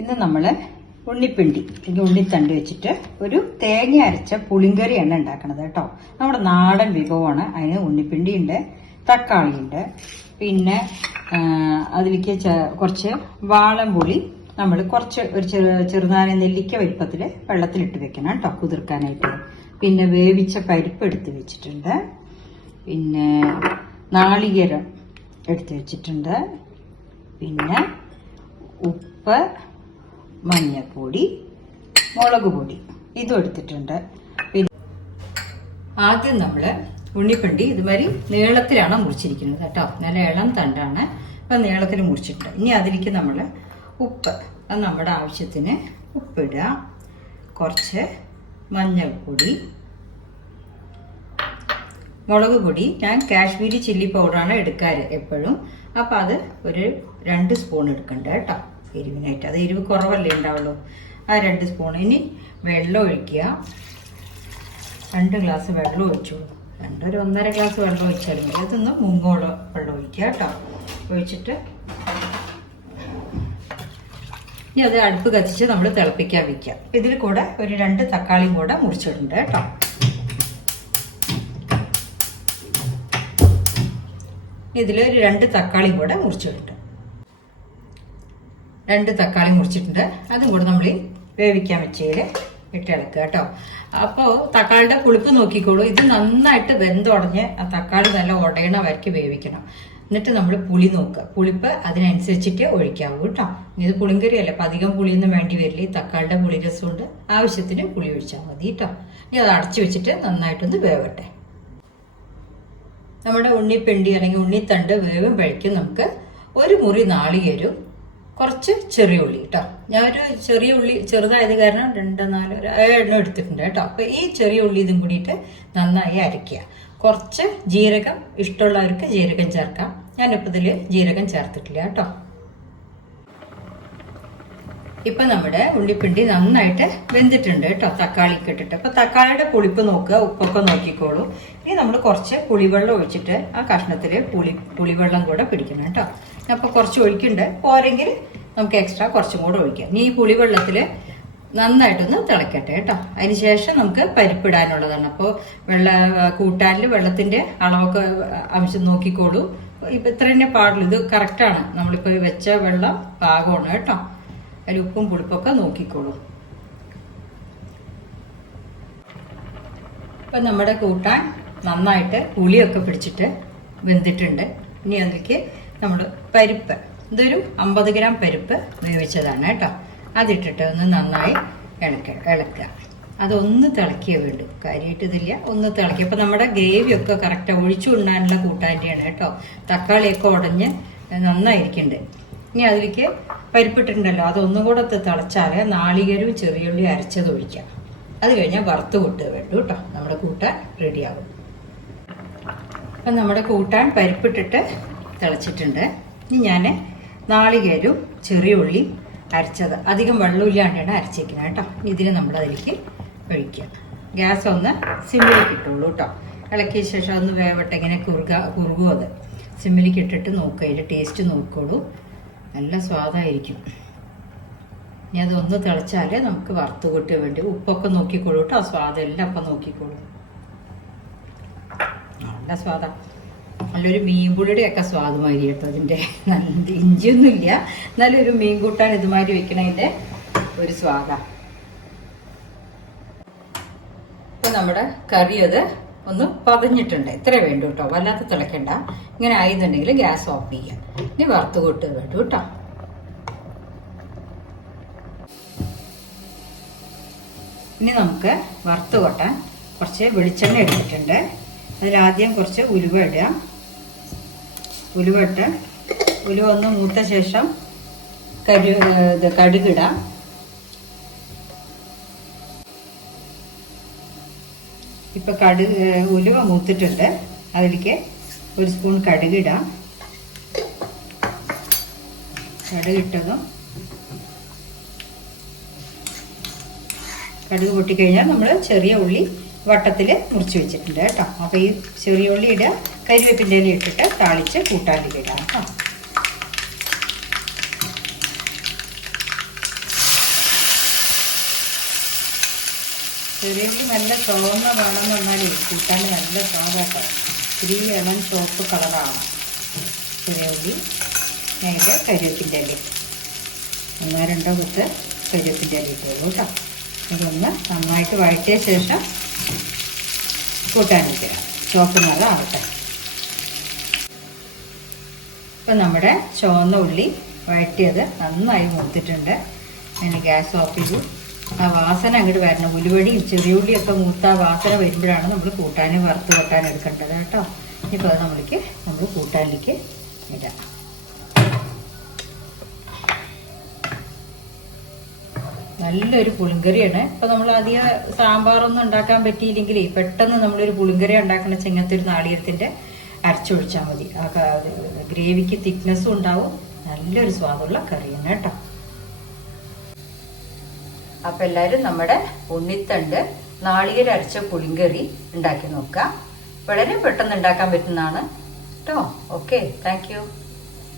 ഇന്ന് നമ്മൾ ഉണ്ണിപ്പിണ്ടി അല്ലെങ്കിൽ ഉണ്ണിത്തണ്ട് വെച്ചിട്ട് ഒരു തേങ്ങ അരച്ച പുളിങ്കറിയാണ് ഉണ്ടാക്കണത് കേട്ടോ. നമ്മുടെ നാടൻ വിഭവമാണ്. അതിന് ഉണ്ണിപ്പിണ്ടി ഉണ്ട് തക്കാളി ഉണ്ട് പിന്നെ അതിലേക്ക് കുറച്ച് വാളംപുളി നമ്മൾ കുറച്ച് ഒരു ചെറു ചെറുനാര നെല്ലിക്ക വലിപ്പത്തിൽ വെള്ളത്തിലിട്ട് വെക്കണം കേട്ടോ കുതിർക്കാനായിട്ട്. പിന്നെ വേവിച്ച പരിപ്പ് എടുത്ത് വെച്ചിട്ടുണ്ട്. പിന്നെ നാളികേരം എടുത്ത് വെച്ചിട്ടുണ്ട്. പിന്നെ ഉപ്പ് മഞ്ഞൾപ്പൊടി മുളക് പൊടി. ഇതും എടുത്തിട്ടുണ്ട്. ആദ്യം നമ്മൾ ഉണ്ണിപ്പണ്ടി ഇതുമാതിരി നീളത്തിലാണ് മുറിച്ചിരിക്കുന്നത് കേട്ടോ. നല്ല ഇളം തണ്ടാണ്. അപ്പം നീളത്തിൽ മുറിച്ചിട്ട് ഇനി അതിലേക്ക് നമ്മൾ ഉപ്പ്. അത് നമ്മുടെ ആവശ്യത്തിന് ഉപ്പിടുക. കുറച്ച് മഞ്ഞൾപ്പൊടി മുളക് പൊടി. ഞാൻ കാശ്മീരി ചില്ലി പൗഡറാണ് എടുക്കാറ് എപ്പോഴും. അപ്പം അത് ഒരു രണ്ട് സ്പൂൺ എടുക്കണ്ട കേട്ടോ. എരിവിനായിട്ട്. അത് എരിവ് കുറവല്ലേ ഉണ്ടാവുള്ളൂ. ആ രണ്ട് സ്പൂൺ ഇനി വെള്ളം ഒഴിക്കുക. രണ്ട് ഗ്ലാസ് വെള്ളം ഒഴിച്ചു രണ്ടൊരു ഒന്നര ഗ്ലാസ് വെള്ളം ഒഴിച്ചാൽ മതി. അതൊന്ന് മുങ്ങോളം വെള്ളം ഒഴിക്കുക കേട്ടോ. ഒഴിച്ചിട്ട് ഇനി അത് അടുപ്പ് കത്തിച്ച് നമ്മൾ തിളപ്പിക്കാൻ വെക്കാം ഇതിൽ കൂടെ ഒരു രണ്ട് തക്കാളിയും കൂടെ മുറിച്ചിട്ടുണ്ട് കേട്ടോ. ഇതിൽ ഒരു രണ്ട് തക്കാളിയും കൂടെ മുറിച്ചിട്ടുണ്ട് രണ്ട് തക്കാളി മുറിച്ചിട്ടുണ്ട്. അതും കൂടെ നമ്മൾ വേവിക്കാൻ വെച്ചതിൽ ഇട്ടിളക്കുക കേട്ടോ. അപ്പോൾ തക്കാളിയുടെ പുളിപ്പ് നോക്കിക്കോളൂ. ഇത് നന്നായിട്ട് വെന്തുടഞ്ഞ് ആ തക്കാളി നല്ല ഉടയണ വരയ്ക്ക് വേവിക്കണം. എന്നിട്ട് നമ്മൾ പുളി നോക്കുക. പുളിപ്പ് അതിനനുസരിച്ചിട്ട് ഒഴിക്കാവൂ കേട്ടോ. ഇത് പുളിങ്കറി അല്ല അപ്പം അധികം പുളിയൊന്നും വേണ്ടി വരില്ല. ഈ തക്കാളിയുടെ പുളി രസം കൊണ്ട് ആവശ്യത്തിന് പുളി ഒഴിച്ചാൽ മതി കേട്ടോ. ഇനി അത് അടച്ചു വെച്ചിട്ട് നന്നായിട്ടൊന്ന് വേവട്ടെ. നമ്മുടെ ഉണ്ണിപ്പിണ്ടി അല്ലെങ്കിൽ ഉണ്ണിത്തണ്ട് വേവുമ്പോഴേക്കും നമുക്ക് ഒരു മുറി നാളികേരും കുറച്ച് ചെറിയ ഉള്ളി കേട്ടോ ഞാനൊരു ചെറിയ ഉള്ളി ചെറുതായത് കാരണം രണ്ട് നാല് ഒരു എണ്ണം എടുത്തിട്ടുണ്ട് കേട്ടോ അപ്പൊ ഈ ചെറിയ ഉള്ളി ഇതും കൂടിയിട്ട് നന്നായി അരയ്ക്കുക. കുറച്ച് ജീരകം ഇഷ്ടമുള്ളവർക്ക് ജീരകം ചേർക്കാം. ഞാനിപ്പോൾ ഇതിൽ ജീരകം ചേർത്തിട്ടില്ല കേട്ടോ ഇപ്പൊ നമ്മുടെ ഉള്ളിപ്പിണ്ടി നന്നായിട്ട് വെന്തിട്ടുണ്ട് കേട്ടോ തക്കാളി ഇട്ടിട്ട്. അപ്പൊ തക്കാളിയുടെ പുളിപ്പ് നോക്കുക ഉപ്പൊക്കെ നോക്കിക്കോളൂ. ഇനി നമ്മൾ കുറച്ച് പുളിവെള്ളം ഒഴിച്ചിട്ട് ആ കഷ്ണത്തിൽ പുളി പുളിവെള്ളം കൂടെ പിടിക്കണം കേട്ടോ അപ്പൊ കുറച്ച് ഒഴിക്കുന്നുണ്ട് പോരെങ്കിൽ നമുക്ക് എക്സ്ട്രാ കുറച്ചും കൂടെ ഒഴിക്കാം. ഇനി ഈ പുളിവെള്ളത്തിൽ നന്നായിട്ടൊന്ന് തിളക്കട്ടെ കേട്ടോ. അതിനുശേഷം നമുക്ക് പരിപ്പിടാനുള്ളതാണ്. അപ്പോൾ വെള്ള കൂട്ടാനിൽ വെള്ളത്തിന്റെ അളവൊക്കെ ആവശ്യം നോക്കിക്കോളൂ. ഇപ്പൊ ഇത്ര തന്നെ പാടുള്ളൂ. ഇത് കറക്റ്റാണ് നമ്മളിപ്പോ വെച്ച വെള്ളം പാകമാണ് കേട്ടോ. അതിൽ ഉപ്പും പുളിപ്പൊക്കെ നോക്കിക്കോളൂ. ഇപ്പം നമ്മുടെ കൂട്ടാൻ നന്നായിട്ട് പുളിയൊക്കെ പിടിച്ചിട്ട് വെന്തിട്ടുണ്ട്. ഇനി അതിലേക്ക് നമ്മൾ പരിപ്പ്. ഇതൊരു അമ്പത് ഗ്രാം പരിപ്പ് വേവിച്ചതാണ് കേട്ടോ. അതിട്ടിട്ട് ഒന്ന് നന്നായി ഇളക്ക ഇളക്കുക അതൊന്ന് തിളക്കിയേ വേണ്ടു. കാര്യമായിട്ട് ഇതില്ല ഒന്ന് തിളക്കി. അപ്പം നമ്മുടെ ഗ്രേവിയൊക്കെ കറക്റ്റ് ഒഴിച്ചു ഉണ്ണാനുള്ള കൂട്ടാന്റെയാണ് കേട്ടോ. തക്കാളിയൊക്കെ ഉടഞ്ഞ് നന്നായിരിക്കുന്നുണ്ട് ഇനി അതിലേക്ക് പരിപ്പിട്ടുണ്ടല്ലോ അതൊന്നും കൂടെ തിളച്ചാൽ നാളികരും ചെറിയുള്ളി അരച്ചത് ഒഴിക്കാം. അത് കഴിഞ്ഞാൽ വറുത്ത് കൂട്ടുക വേണ്ടു കേട്ടോ. നമ്മുടെ കൂട്ടാൻ റെഡിയാകും അപ്പം നമ്മുടെ കൂട്ടാൻ പരിപ്പിട്ടിട്ട് തിളച്ചിട്ടുണ്ട്. ഇനി ഞാൻ നാളികേരവും ചെറിയ ഉള്ളി അരച്ചത്. അധികം വെള്ളമില്ലാണ്ടാണ് അരച്ചേക്കുന്നത് കേട്ടോ. ഇതിന് നമ്മൾ അതിലേക്ക് ഒഴിക്കുക. ഗ്യാസ് ഒന്ന് സിമ്മിലേക്ക് ഇട്ടുള്ളൂ കേട്ടോ. ഇളക്കിയ ശേഷം ഒന്ന് വേവട്ടെ. ഇങ്ങനെ കുറുക കുറുകും അത്. സിമ്മിലേക്ക് ഇട്ടിട്ട് നോക്കുക അതിന്റെ ടേസ്റ്റ് നോക്കിക്കോളൂ നല്ല സ്വാദായിരിക്കും. ഇനി അതൊന്ന് തിളച്ചാൽ നമുക്ക് വറുത്ത് കൂട്ടി വേണ്ടി ഉപ്പൊക്കെ നോക്കിക്കോളൂ കേട്ടോ. സ്വാദെല്ലാം അപ്പം നോക്കിക്കോളൂ. നല്ല സ്വാദാ. നല്ലൊരു മീൻപുളിയുടെയൊക്കെ സ്വാദുമാതിരി കേട്ടോ അതിന്റെ. നല്ല ഇഞ്ചിയൊന്നുമില്ല. നല്ലൊരു മീൻ കൂട്ടാൻ ഇതുമാതിരി വെക്കണതിന്റെ ഒരു സ്വാദാണ് ഇപ്പം നമ്മുടെ കറി അത് ഒന്ന് പതഞ്ഞിട്ടുണ്ട്. ഇത്ര വേണ്ടു കേട്ടോ. വല്ലാത്ത തിളക്കണ്ട. ഇങ്ങനെ ആയിരുന്നുണ്ടെങ്കിൽ ഗ്യാസ് ഓഫ് ചെയ്യാം. ഇനി വറുത്ത് കൂട്ട് വേണ്ടു കേട്ടോ. ഇനി നമുക്ക് വറുത്ത് കൊട്ടാൻ കുറച്ച് വെളിച്ചെണ്ണ എടുത്തിട്ടുണ്ട്. അതിലാദ്യം കുറച്ച് ഉലുവ ഇടുക. ഉലുവ ഇട്ട് ഉലുവ ഒന്ന് മൂത്ത ശേഷം കരു ഇത് കടുകിടാം. ഇപ്പൊ കടുക് ഉലുവ മൂത്തിട്ടുണ്ട്. അതിലേക്ക് ഒരു സ്പൂൺ കടുകിടാം. കടുകിട്ടതും കടുക് പൊട്ടിക്കഴിഞ്ഞാൽ നമ്മൾ ചെറിയ ഉള്ളി വട്ടത്തിൽ മുറിച്ച് വെച്ചിട്ടുണ്ട് കേട്ടോ. അപ്പോൾ ഈ ചെറിയ ഉള്ളി ഇടുക കരിവേപ്പിന്റെ ഇല ഇട്ടിട്ട് താളിച്ച് കൂട്ടാനിലേക്ക് ഇടാം കേട്ടോ. ചെറിയുള്ളി നല്ല ചുവന്ന വേണം എന്ന് പറഞ്ഞാൽ കൂട്ടാൻ നല്ല സ്വാദായിട്ടാണ് ഇത്തിരി ഇളം ചുവപ്പ് കളറാണ് ചെറിയ ഉള്ളി നേരെ കരിവേപ്പിന്റെ ഇല. ഒന്നോ രണ്ടോ കുത്ത് കരിവേപ്പിന്റെ ഇല ഇട്ടോളൂ കേട്ടോ. ഇതൊന്ന് നന്നായിട്ട് വഴറ്റിയ ശേഷം കൂട്ടാനിട്ട് ചുവപ്പ് നിറമാവട്ടെ ഇപ്പം നമ്മുടെ ചുവന്ന ഉള്ളി വഴറ്റിയത് നന്നായി മൂത്തിട്ടുണ്ട്. അതിന് ഗ്യാസ് ഓഫ് ചെയ്തു. ആ വാസന അങ്ങോട്ട് വരണം. ഉലുവടിയും ചെറിയ ഉള്ളിയൊക്കെ മൂത്ത ആ വാസന വരുമ്പോഴാണ് നമ്മൾ കൂട്ടാനും വറുത്ത് കൂട്ടാനും എടുക്കേണ്ടത് കേട്ടോ. ഇനിയിപ്പോൾ അത് നമ്മൾക്ക് നമ്മൾ കൂട്ടാനിലേക്ക് ഇടാം. നല്ലൊരു പുളിങ്കറിയാണ്. ഇപ്പൊ നമ്മൾ അധികം സാമ്പാറൊന്നും ഉണ്ടാക്കാൻ പറ്റിയില്ലെങ്കിൽ പെട്ടെന്ന് നമ്മളൊരു പുളിങ്കറി ഉണ്ടാക്കണ ചെങ്ങത്തെ ഒരു നാളികേരത്തിന്റെ അരച്ചൊഴിച്ചാൽ മതി. ഗ്രേവിക്ക് തിക്നെസ്സും ഉണ്ടാവും. നല്ലൊരു സ്വാദുള്ള കറിയാണ് കേട്ടോ. അപ്പൊ എല്ലാരും നമ്മുടെ ഉണ്ണിത്തണ്ട് നാളികേര അരച്ച പുളിങ്കറി ഉണ്ടാക്കി നോക്കാം. വളരെ പെട്ടെന്ന് ഉണ്ടാക്കാൻ പറ്റുന്നതാണ്. കേട്ടോ ഓക്കെ താങ്ക്